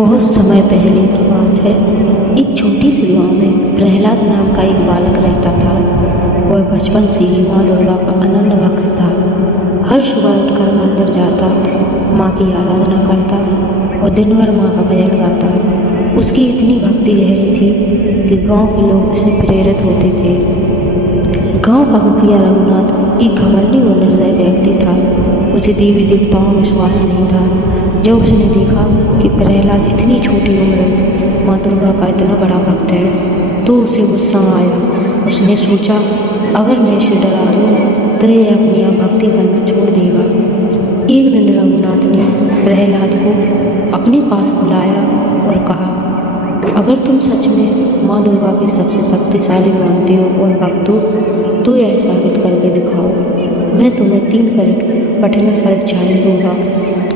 बहुत समय पहले की बात है। एक छोटी सी गांव में प्रहलाद नाम का एक बालक रहता था। वह बचपन से ही माँ दुर्गा का अनन्य भक्त था। हर सुबह उठकर मंदिर जाता, माँ की आराधना करता और दिन भर माँ का भजन गाता। उसकी इतनी भक्ति गहरी थी कि गांव के लोग इससे प्रेरित होते थे। गांव का मुखिया रघुनाथ एक घमंडी और निर्दय व्यक्ति था। उसे देवी देवताओं में विश्वास नहीं था। जब उसने देखा कि प्रहलाद इतनी छोटी उम्र में माँ दुर्गा का इतना बड़ा भक्त है तो उसे गुस्सा आया। उसने सोचा, अगर मैं इसे डरा दूँ तो यह अपनी आप भक्ति करना छोड़ देगा। एक दिन रघुनाथ ने प्रहलाद को अपने पास बुलाया और कहा, अगर तुम सच में माँ दुर्गा की सबसे शक्तिशाली मानते हो और भक्त हो तो यह साबित करके दिखाओ। मैं तुम्हें 3 कठिन परीक्षाएं दूंगा।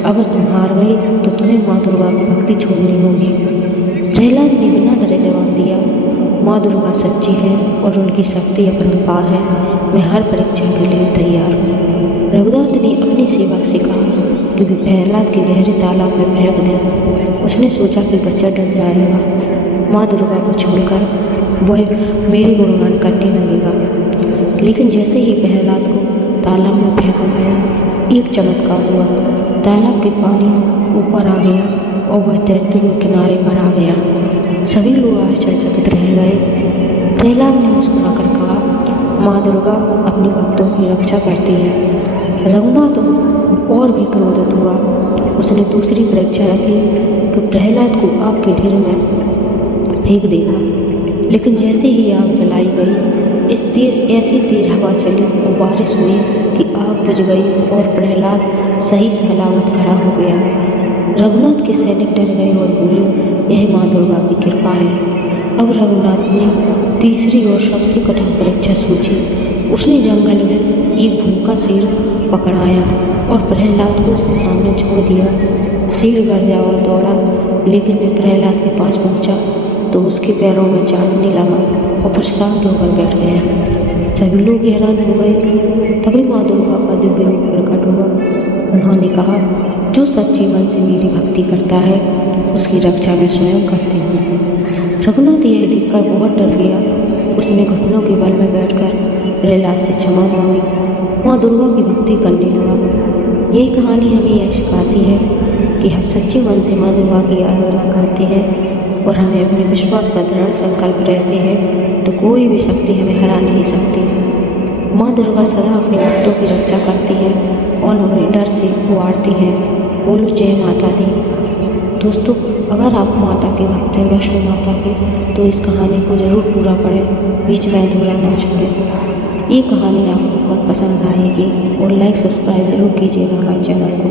अगर तुम हार गए तो तुम्हें माँ दुर्गा की भक्ति छोड़नी होगी। प्रहलाद ने बिना डरे जवाब दिया, माँ दुर्गा सच्ची है और उनकी शक्ति अपरंपार है। मैं हर परीक्षा के लिए तैयार हूँ। रघुनाथ ने अपनी सेवक से कहा कि वे प्रहलाद के गहरे तालाब में फेंक दें। उसने सोचा कि बच्चा डर जाएगा, माँ दुर्गा को छोड़कर वह मेरी गुणगान करने लगेगा। लेकिन जैसे ही प्रहलाद को तालाब में फेंका गया, एक चमत्कार हुआ। तालाब के पानी ऊपर आ गया और वह तैरते हुए किनारे पर आ गया। सभी लोग आश्चर्यचकित रह गए। प्रहलाद ने मुस्कुराकर कहा, माँ दुर्गा अपने भक्तों की रक्षा करती है। रघुनाथ और भी क्रोधित हुआ। उसने दूसरी परीक्षा रखी कि प्रहलाद को आग के ढेर में फेंक देगा। लेकिन जैसे ही आग जलाई गई, ऐसी तेज हवा चली और बारिश हुई कि आग बुझ गई और प्रहलाद सही सलामत खड़ा हो गया। रघुनाथ के सैनिक डर गए और बोले, यह माँ दुर्गा की कृपा है। अब रघुनाथ ने तीसरी और सबसे कठिन परीक्षा सोची। उसने जंगल में एक भूखा शेर पकड़ाया और प्रहलाद को उसके सामने छोड़ दिया। शेर गरजा और दौड़ा, लेकिन जब प्रहलाद के पास पहुंचा तो उसके पैरों में चाटने लगा और फिर शांत होकर बैठ गया। सभी लोग हैरान हो गए। तभी माँ दुर्गा का दिव्य रूप प्रकट हुआ। उन्होंने कहा, जो सच्चे मन से मेरी भक्ति करता है उसकी रक्षा मैं स्वयं करती हूँ। रघुनाथ यह देखकर बहुत डर गया। उसने घुटनों के बल में बैठकर प्रहलाद से क्षमा मांगी, माँ दुर्गा की भक्ति करने लगा। यही कहानी हमें यह सिखाती है कि हम सच्चे मन से माँ दुर्गा की आराधना करते हैं और हमें अपने विश्वास पर दृढ़ संकल्प रहते हैं तो कोई भी शक्ति हमें हरा नहीं सकती। माँ दुर्गा सदा अपने भक्तों की रक्षा करती है और उन्हें डर से उबारती हैं। बोलो जय माता दी। दोस्तों, अगर आप माता के भक्त हैं, वैष्णो माता के, तो इस कहानी को ज़रूर पूरा पढ़ें, बीच में अधूरा ना छोड़ें। ये कहानी आपको बहुत पसंद आएगी और लाइक सब्सक्राइब जरूर कीजिएगा हमारे चैनल को।